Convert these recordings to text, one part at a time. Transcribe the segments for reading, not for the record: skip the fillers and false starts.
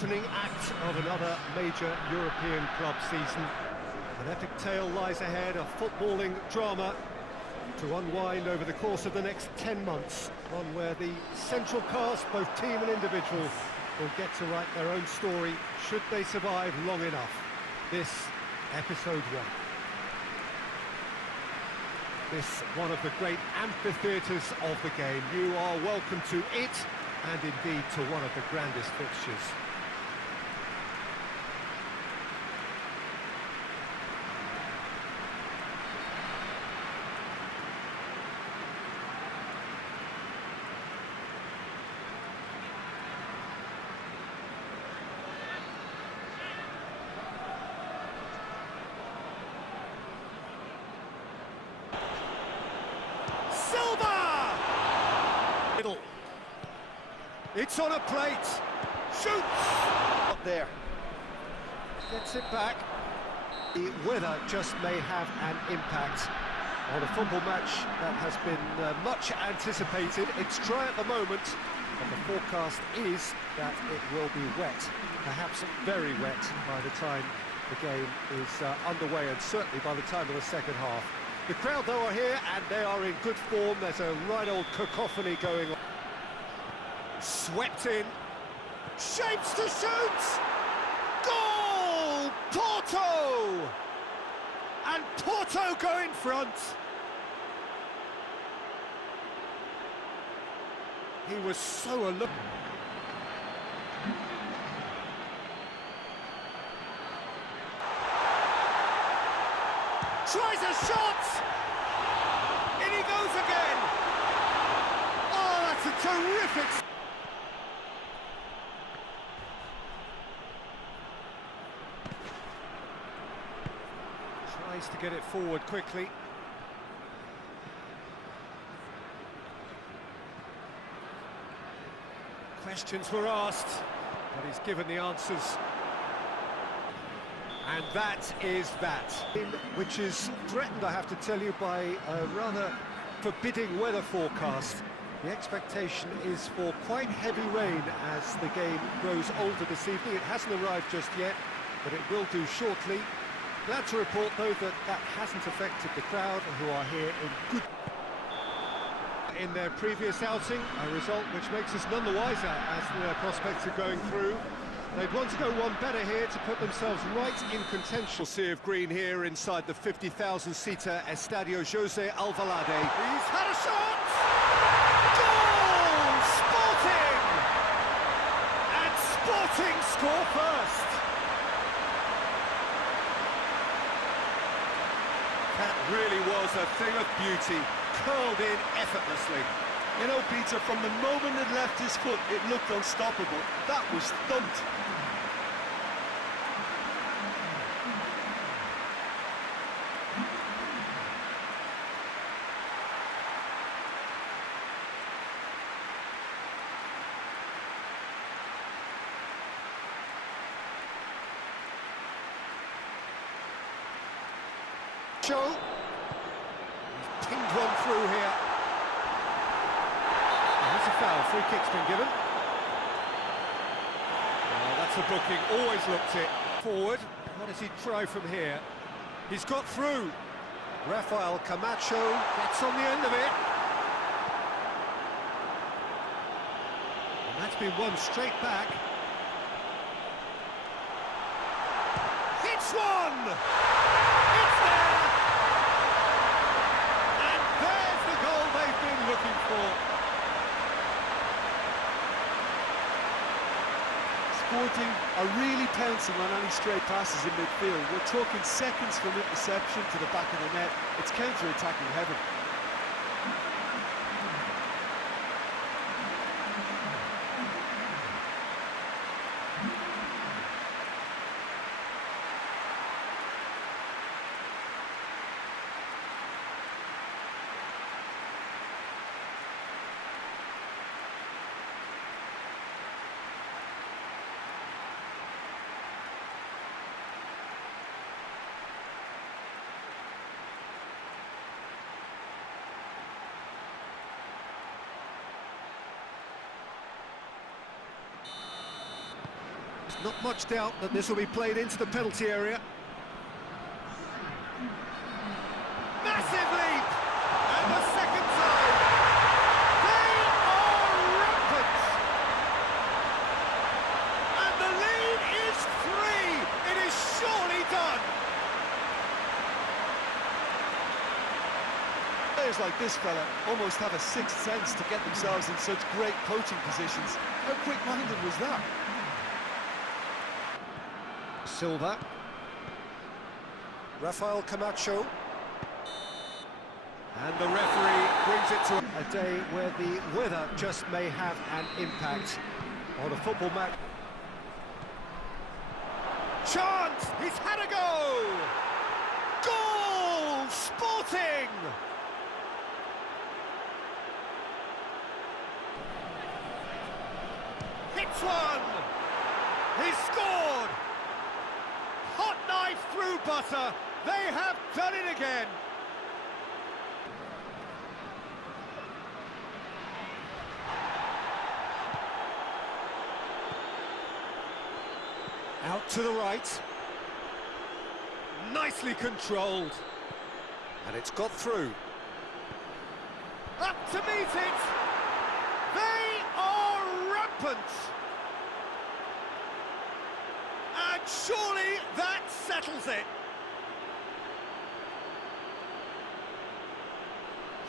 opening act of another major European club season. An epic tale lies ahead, a footballing drama to unwind over the course of the next 10 months, one where the central cast, both team and individual, will get to write their own story, should they survive long enough. This, episode 1. This, one of the great amphitheatres of the game. You are welcome to it, and indeed to one of the grandest fixtures. It's on a plate, shoots! Up there, gets it back. The weather just may have an impact on a football match that has been much anticipated. It's dry at the moment, and the forecast is that it will be wet, perhaps very wet by the time the game is underway, and certainly by the time of the second half. The crowd, though, are here, and they are in good form. There's a right old cacophony going on. Swept in, shapes to shoot! Goal! Porto! And Porto go in front. He was so alert. Tries a shot! In he goes again! Oh, that's a terrific... Tries to get it forward quickly. Questions were asked, but he's given the answers. And that is that. Which is threatened, I have to tell you, by a rather forbidding weather forecast. The expectation is for quite heavy rain as the game grows older this evening. It hasn't arrived just yet, but it will do shortly. Glad to report, though, that that hasn't affected the crowd, who are here in good... In their previous outing, a result which makes us none the wiser as their prospects are going through. They'd want to go one better here to put themselves right in contention. Sea of green here inside the 50,000-seater Estadio José Alvalade. He's had a shot! Goal! Sporting! And Sporting score first! That really was a thing of beauty, curled in effortlessly. You know, Peter, from the moment it left his foot, it looked unstoppable. That was thumped. He's pinged one through here. That's a foul. Free kick's been given. Oh, that's a booking. Always looked it forward. What does he try from here? He's got through. Rafael Camacho gets on the end of it. And that's been won straight back. Hits one! It's there! And there's the goal they've been looking for. Sporting are really pouncing on any stray passes in midfield. We're talking seconds from interception to the back of the net. It's counter-attacking heaven. Not much doubt that this will be played into the penalty area. Massive leap! And the second time! They are rampant! And the lead is 3! It is surely done! Players like this fella almost have a sixth sense to get themselves in such great coaching positions. How quick-minded was that? Silva. Rafael Camacho. And the referee brings it to a day where the weather just may have an impact on a football match. Chance! He's had a go! Goal! Sporting! Hits one! He's scored! Hot knife through butter! They have done it again! Out to the right. Nicely controlled. And it's got through. Up to meet it! They are rampant! And surely that settles it.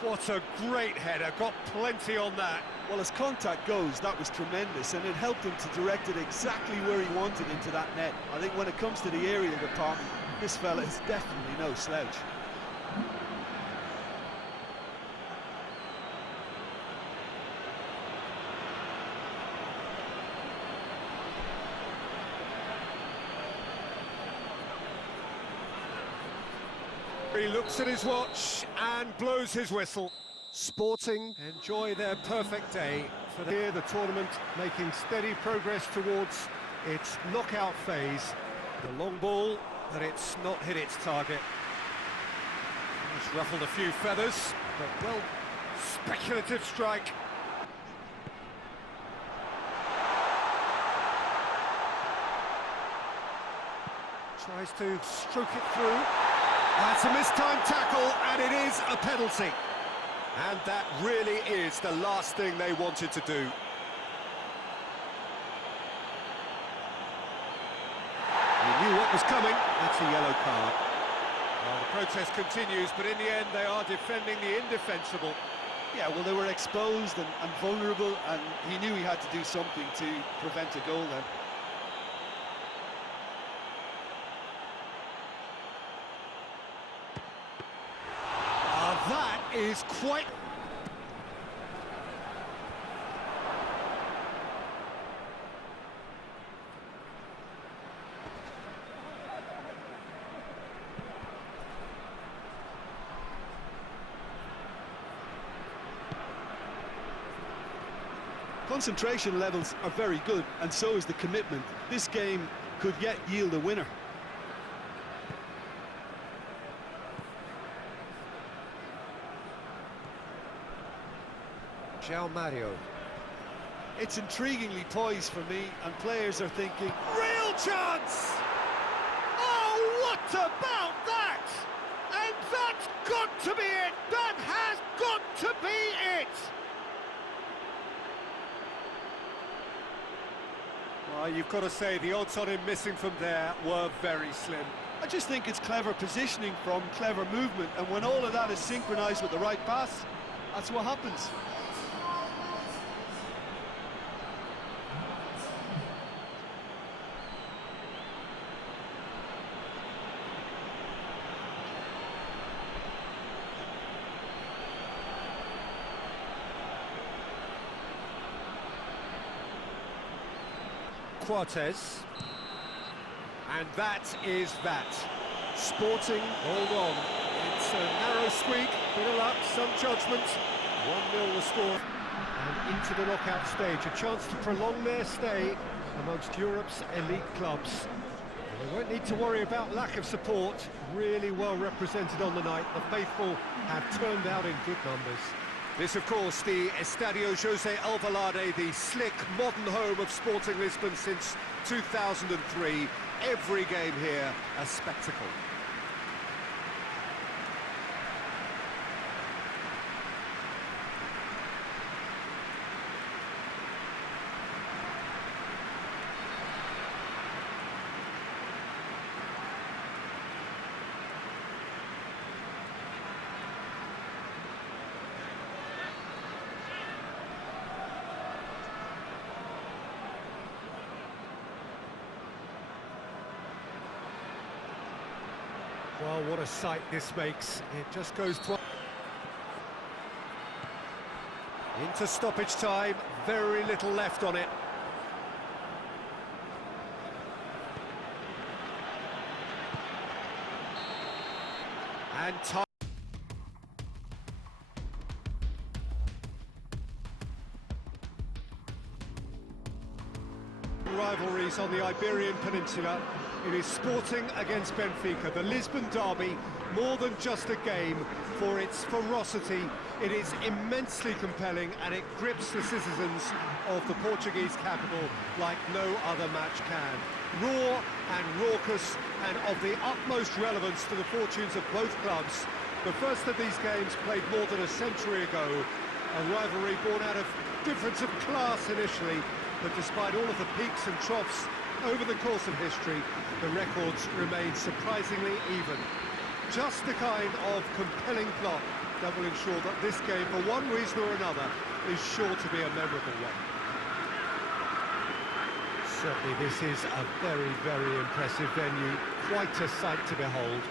What a great header, got plenty on that. Well, as contact goes, that was tremendous, and it helped him to direct it exactly where he wanted into that net. I think when it comes to the aerial department, this fella is definitely no slouch. He looks at his watch and blows his whistle. Sporting enjoy their perfect day for the tournament, making steady progress towards its knockout phase. The long ball, but it's not hit its target. It's ruffled a few feathers, but well, speculative strike. Tries to stroke it through. That's a mistimed tackle, and it is a penalty. And that really is the last thing they wanted to do. He knew what was coming. That's a yellow card. Well, the protest continues, but in the end they are defending the indefensible. Yeah, well, they were exposed and vulnerable, and he knew he had to do something to prevent a goal then. That is quite... Concentration levels are very good, and so is the commitment. This game could yet yield a winner. João Mario. It's intriguingly poised for me, and players are thinking, Real chance! Oh, what about that? And that's got to be it! That has got to be it! Well, you've got to say the odds on him missing from there were very slim. I just think it's clever positioning from clever movement, and when all of that is synchronized with the right pass, that's what happens. Cortez, and that is that. Sporting, hold on. It's a narrow squeak, bit of luck, some judgment. 1-0 the score, and into the knockout stage. A chance to prolong their stay amongst Europe's elite clubs. And they won't need to worry about lack of support. Really well represented on the night. The faithful have turned out in good numbers. This, of course, the Estadio José Alvalade, the slick, modern home of Sporting Lisbon since 2003. Every game here a spectacle. Well, what a sight this makes. It just goes to... Into stoppage time, very little left on it. And time... Rivalries on the Iberian Peninsula. It is Sporting against Benfica, the Lisbon derby, more than just a game. For its ferocity, it is immensely compelling and it grips the citizens of the Portuguese capital like no other match can. Raw and raucous and of the utmost relevance to the fortunes of both clubs. The first of these games played more than a century ago, a rivalry born out of difference of class initially, but despite all of the peaks and troughs over the course of history, the records remain surprisingly even. Just the kind of compelling plot that will ensure that this game, for one reason or another, is sure to be a memorable one. Certainly this is a very, very impressive venue, quite a sight to behold.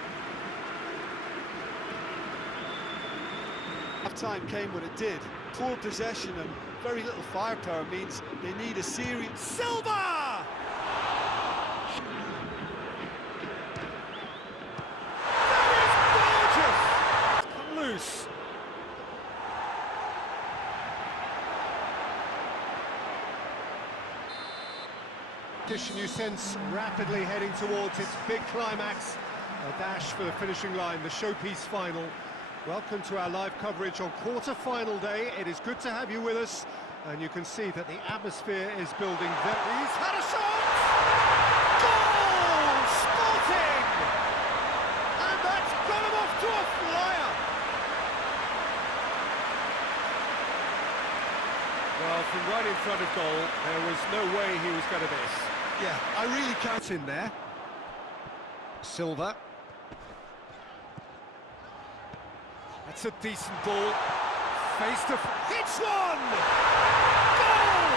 Half-time came when it did. Poor possession and very little firepower means they need a serious... Silva! That is gorgeous! Come loose. You sense rapidly heading towards its big climax. A dash for the finishing line, the showpiece final. Welcome to our live coverage on quarter-final day. It is good to have you with us, and you can see that the atmosphere is building very... He's had a shot! Goal! Sporting! And that's got him off to a flyer! Well, from right in front of goal, there was no way he was going to miss. Yeah, I really can't in there. Silva. That's a decent ball. Face to... Hits one! Goal!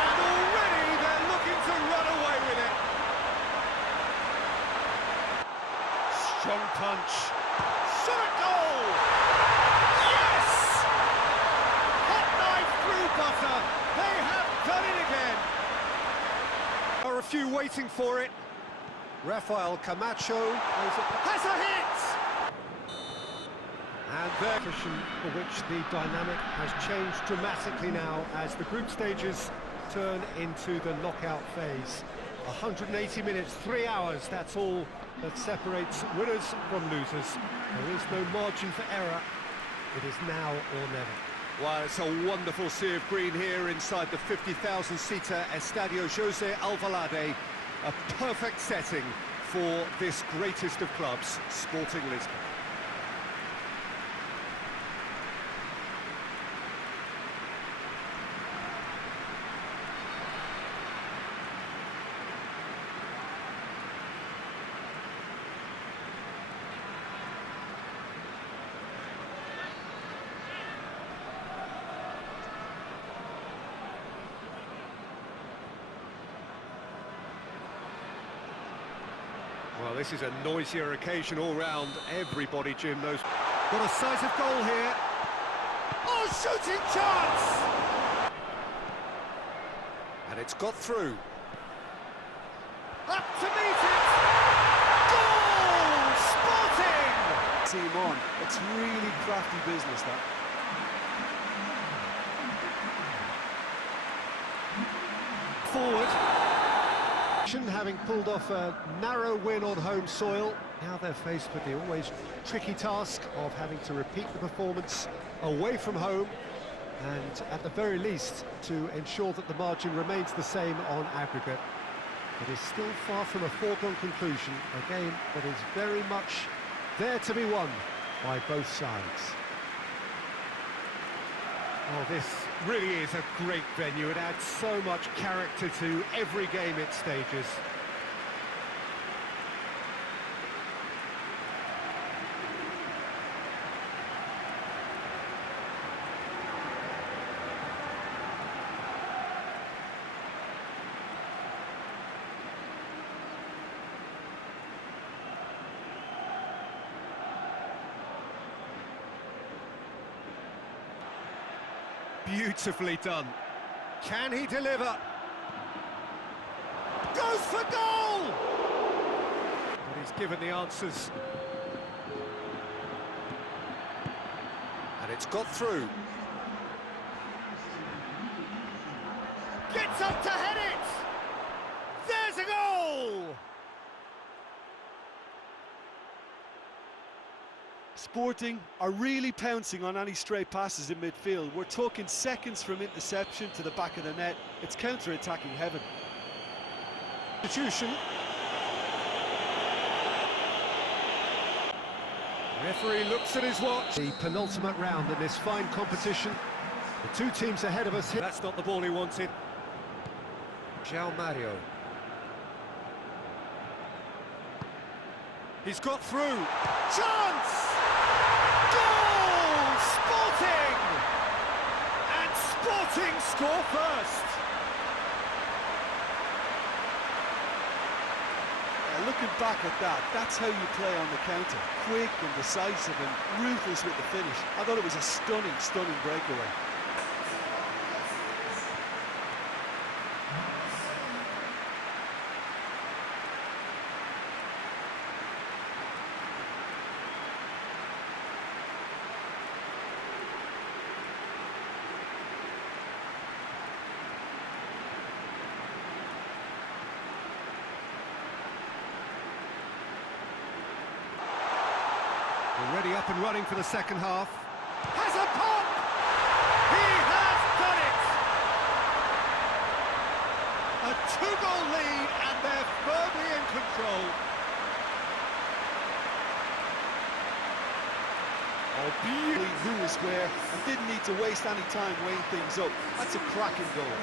And already they're looking to run away with it. Strong punch. Shot at goal! Yes! Hot knife through butter. They have done it again. There are a few waiting for it. Rafael Camacho has a hit! And their position for which the dynamic has changed dramatically now as the group stages turn into the knockout phase. 180 minutes, 3 hours, that's all that separates winners from losers. There is no margin for error. It is now or never. Well, it's a wonderful sea of green here inside the 50,000-seater Estadio José Alvalade. A perfect setting for this greatest of clubs, Sporting Lisbon. Well, this is a noisier occasion all round. Everybody, Jim, knows. Got a sight of goal here. Oh, shooting chance! And it's got through. Up to meet it! Goal! Sporting! See him on. It's really crafty business, that. Forward. Having pulled off a narrow win on home soil, Now they're faced with the always tricky task of having to repeat the performance away from home, and at the very least to ensure that the margin remains the same on aggregate. It is still far from a foregone conclusion, a game that is very much there to be won by both sides. Oh, this really is a great venue. It adds so much character to every game it stages. Beautifully done. Can he deliver? Goes for goal! But he's given the answers. And it's got through. Gets up to head it! There's a goal! Sporting are really pouncing on any stray passes in midfield. We're talking seconds from interception to the back of the net. It's counter-attacking heaven. Institution. Referee looks at his watch. The penultimate round in this fine competition. The two teams ahead of us here. That's not the ball he wanted. João Mario. He's got through. Chance! Goal! Sporting! And Sporting score first. Looking back at that, that's how you play on the counter. Quick and decisive and ruthless with the finish. I thought it was a stunning, stunning breakaway. Already up and running for the second half. Has a pop! He has done it! A two-goal lead, and they're firmly in control. Oh, beauty who was where, and didn't need to waste any time weighing things up. That's a cracking goal.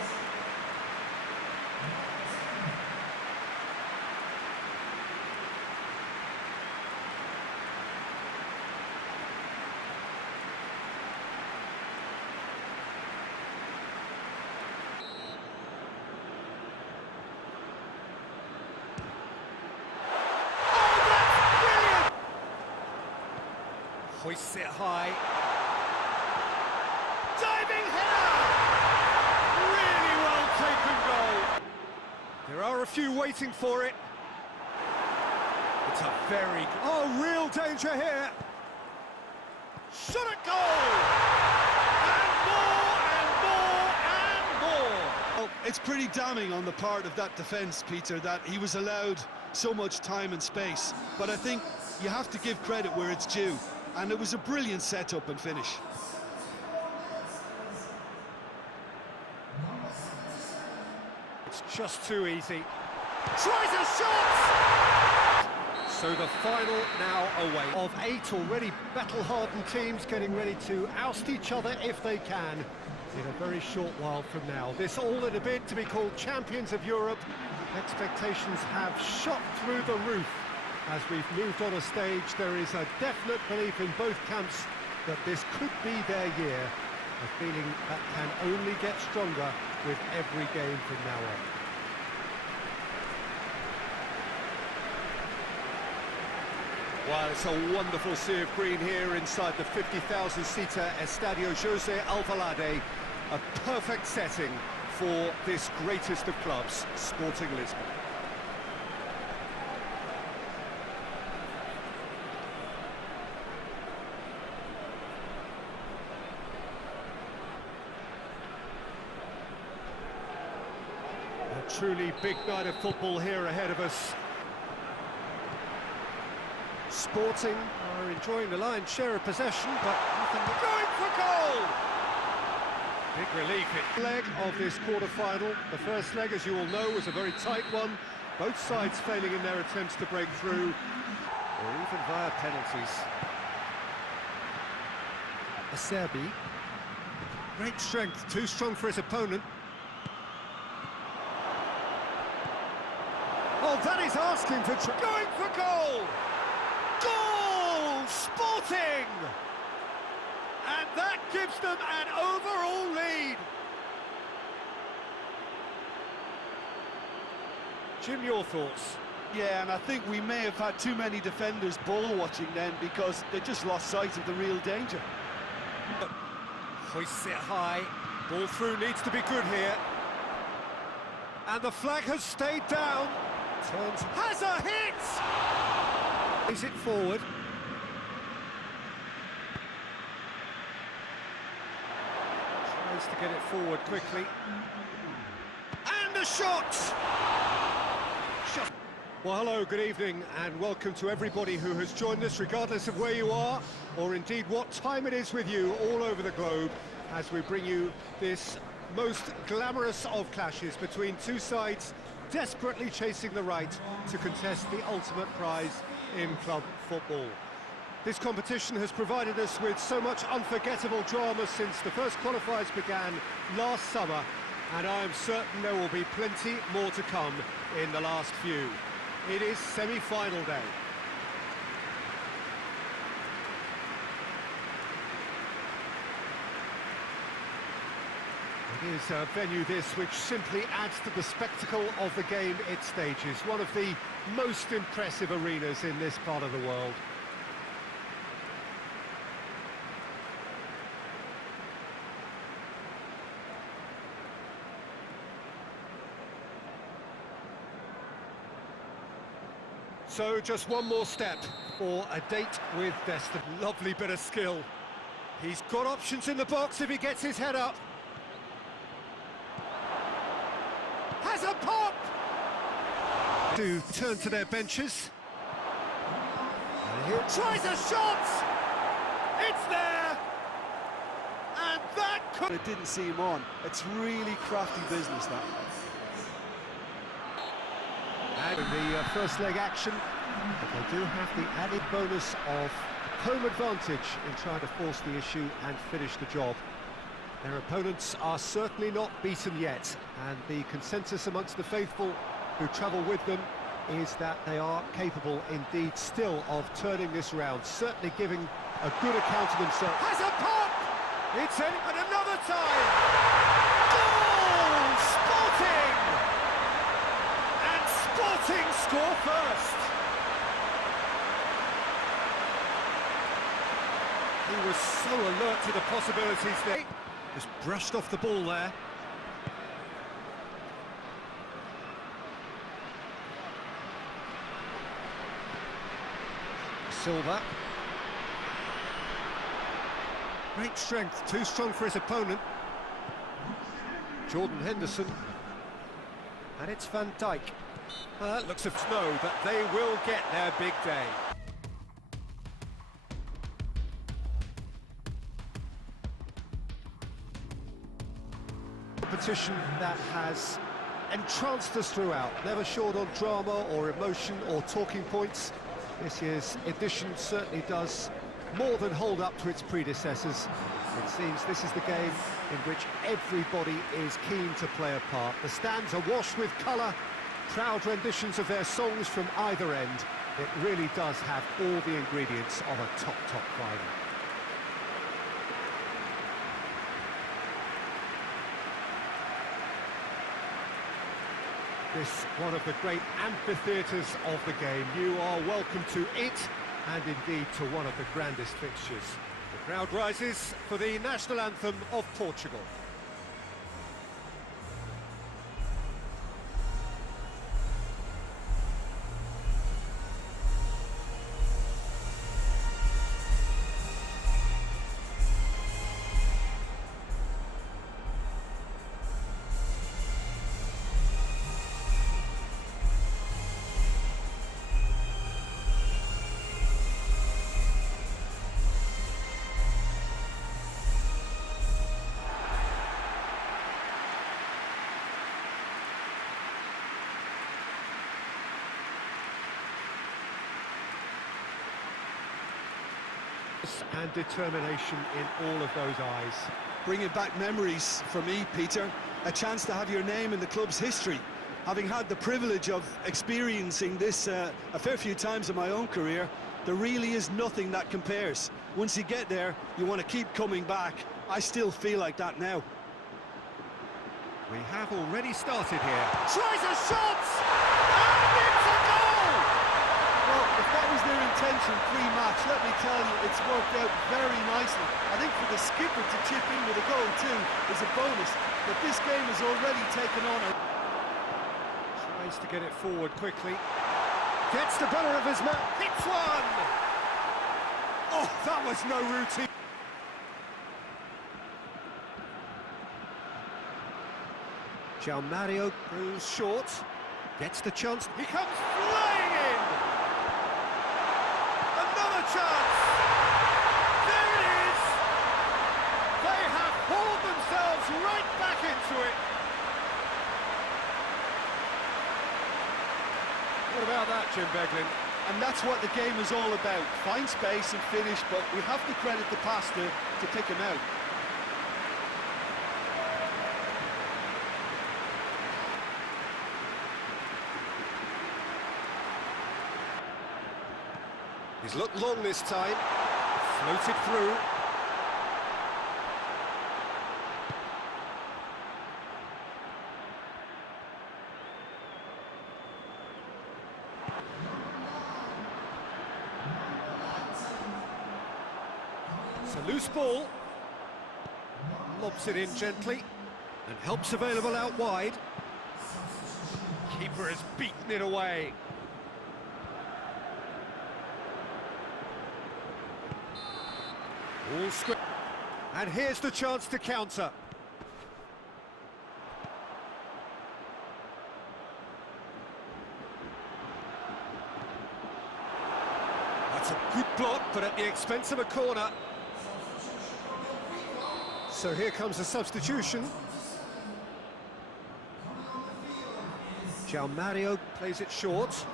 Hoists it high. Diving header! Really well taken goal. There are a few waiting for it. It's a very... Oh, real danger here. Shot at goal! And more! Well, it's pretty damning on the part of that defence, Peter, that he was allowed so much time and space. But I think you have to give credit where it's due. And it was a brilliant setup and finish. It's just too easy. Tries a shot! So the final now away. Of 8 already battle-hardened teams getting ready to oust each other if they can in a very short while from now. This all in a bid to be called champions of Europe. Expectations have shot through the roof. As we've moved on a stage, there is a definite belief in both camps that this could be their year, a feeling that can only get stronger with every game from now on. Well, it's a wonderful sea of green here inside the 50,000-seater Estadio José Alvalade, a perfect setting for this greatest of clubs, Sporting Lisbon. A truly big night of football here ahead of us. Sporting are enjoying the lion's share of possession, but nothing going for goal! Big relief it. Leg of this quarter-final. The first leg, as you all know, was a very tight one. Both sides failing in their attempts to break through, or even via penalties. Acerbi. Great strength, too strong for his opponent. Oh, that is asking for... Going for goal! Goal! Sporting! And that gives them an overall lead. Jim, your thoughts? Yeah, and I think we may have had too many defenders ball watching then because they just lost sight of the real danger. Hoists it high. Ball through needs to be good here. And the flag has stayed down. Turns, has a hit! Is it forward? Tries to get it forward quickly. And the shot! Well, hello, good evening, and welcome to everybody who has joined us, regardless of where you are, or indeed what time it is with you all over the globe, as we bring you this most glamorous of clashes between two sides desperately chasing the right to contest the ultimate prize in club football. This competition has provided us with so much unforgettable drama since the first qualifiers began last summer, and I am certain there will be plenty more to come in the last few. It is semi-final day. It is a venue this which simply adds to the spectacle of the game it stages. One of the most impressive arenas in this part of the world. So just one more step for a date with destiny. Lovely bit of skill. He's got options in the box if he gets his head up. Has a pop! To turn to their benches. And here tries a shot! It's there! And that could... It didn't see him on. It's really crafty business, that. And the first leg action, but they do have the added bonus of home advantage in trying to force the issue and finish the job. Their opponents are certainly not beaten yet, and the consensus amongst the faithful who travel with them is that they are capable indeed still of turning this round, certainly giving a good account of themselves. Has a pop! It's in, and another time! Goal! Sporting! And Sporting score first! He was so alert to the possibilities there. Just brushed off the ball there. Silva. Great strength, too strong for his opponent. Jordan Henderson. And it's Van Dijk. That looks of snow that they will get their big day. Competition that has entranced us throughout, never short on drama or emotion or talking points. This year's edition certainly does more than hold up to its predecessors. It seems this is the game in which everybody is keen to play a part. The stands are washed with colour, proud renditions of their songs from either end. It really does have all the ingredients of a top final. This one of the great amphitheatres of the game. You are welcome to it, and indeed to one of the grandest fixtures. The crowd rises for the national anthem of Portugal. And determination in all of those eyes. Bringing back memories for me, Peter. A chance to have your name in the club's history. Having had the privilege of experiencing this a fair few times in my own career, there really is nothing that compares. Once you get there, you want to keep coming back. I still feel like that now. We have already started here. Tries a shot! And it's a goal! Well, if that was their intention pre-match, let me tell you, it's worked out very nicely. I think for the skipper to chip in with a goal too is a bonus, but this game has already taken on a... Tries to get it forward quickly. Gets the better of his man. Hits one! Oh, that was no routine. Mario goes short. Gets the chance. He comes flying in! Another chance! There it is! They have hauled themselves right back into it. What about that, Jim Beglin? And that's what the game is all about. Find space and finish, but we have to credit the pass to pick him out. He's looked long this time. Floated through. It's a loose ball. Lobs it in gently. And help's available out wide. Keeper has beaten it away. All square. And here's the chance to counter. That's a good block, but at the expense of a corner. So here comes a substitution. Mario plays it short.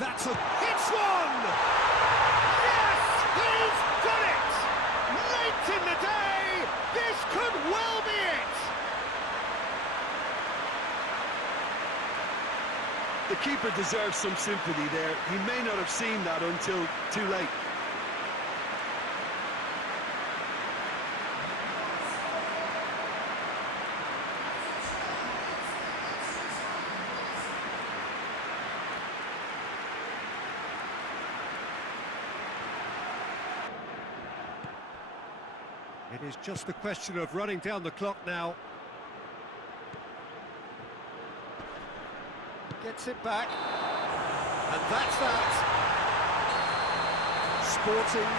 That's a... Hits one! He's done it! Late in the day, this could well be it! The keeper deserves some sympathy there. He may not have seen that until too late. It is just a question of running down the clock now. Gets it back. And that's that. Sporting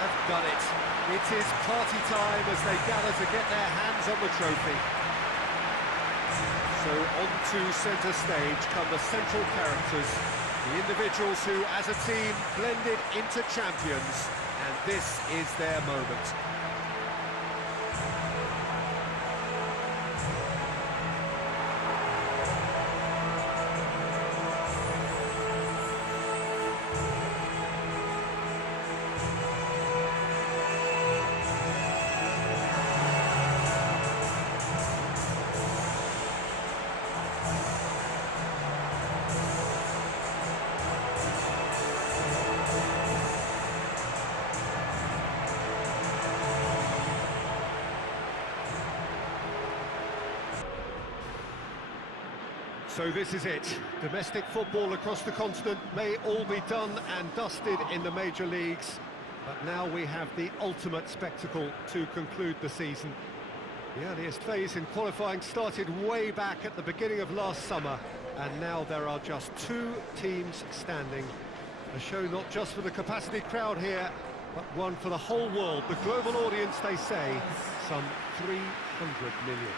have done it. It is party time as they gather to get their hands on the trophy. So onto centre stage come the central characters, the individuals who, as a team, blended into champions. And this is their moment. So this is it. Domestic football across the continent may all be done and dusted in the major leagues, but now we have the ultimate spectacle to conclude the season. The earliest phase in qualifying started way back at the beginning of last summer, and now there are just 2 teams standing. A show not just for the capacity crowd here, but one for the whole world. The global audience, they say, some 300 million.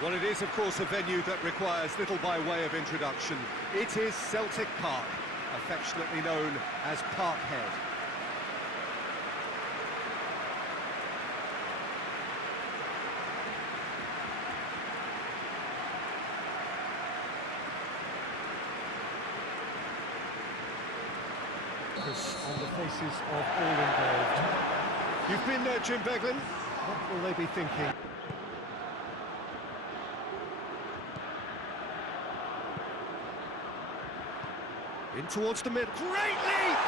Well, it is, of course, a venue that requires little by way of introduction. It is Celtic Park, affectionately known as Parkhead. focus on the faces of all involved. You've been there, Jim Beglin. What will they be thinking? In towards the mid. Great leap!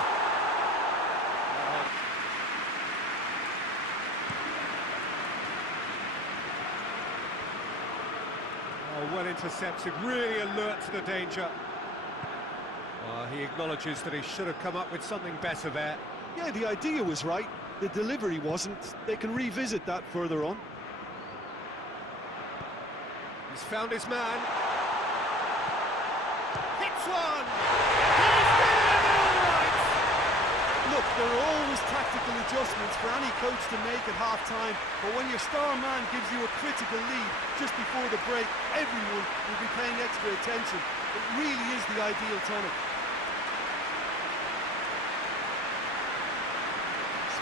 Oh, well intercepted, really alert to the danger. He acknowledges that he should have come up with something better there. Yeah, the idea was right, the delivery wasn't. They can revisit that further on. He's found his man. Hits one! He's done it all right! Look, there are always tactical adjustments for any coach to make at half-time, but when your star man gives you a critical lead just before the break, everyone will be paying extra attention. It really is the ideal tonic.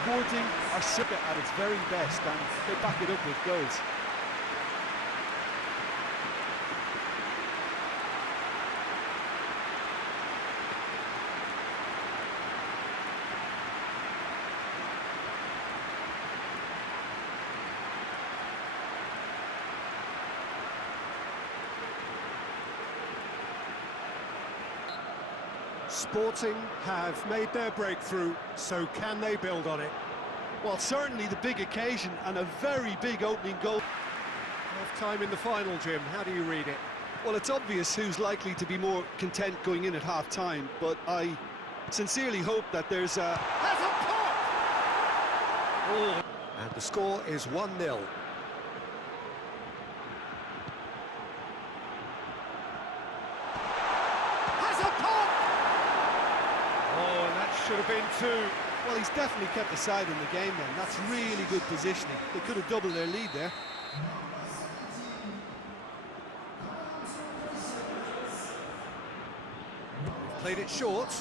Sporting are super at its very best, and they back it up with goals. Sporting have made their breakthrough, so can they build on it? Well, certainly the big occasion and a very big opening goal. Half-time in the final, Jim. How do you read it? Well, it's obvious who's likely to be more content going in at half-time, but I sincerely hope that there's a... Has a pop! Oh. And the score is 1-0. Should have been two. Well, he's definitely kept the side in the game then. That's really good positioning. They could have doubled their lead there. Played it short.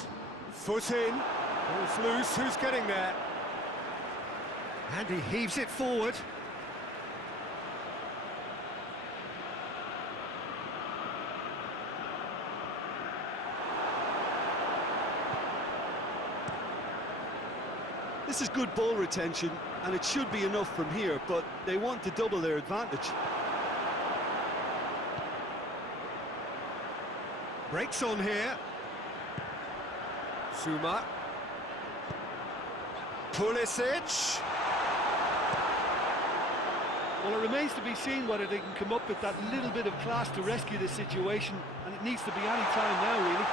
Foot in. Ball's loose. Who's getting there? And he heaves it forward. This is good ball retention, and it should be enough from here, but they want to double their advantage. Breaks on here. Suma. Pulisic. Well, it remains to be seen whether they can come up with that little bit of class to rescue this situation, and it needs to be any time now, really.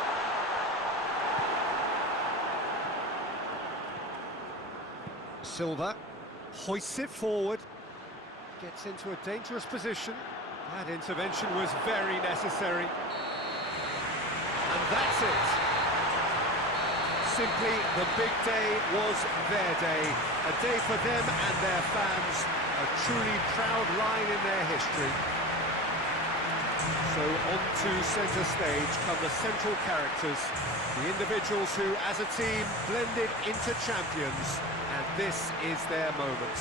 Silva hoists it forward, gets into a dangerous position. That intervention was very necessary. And that's it. Simply, the big day was their day. A day for them and their fans. A truly proud line in their history. So on to centre stage come the central characters, the individuals who, as a team, blended into champions. And this is their moment.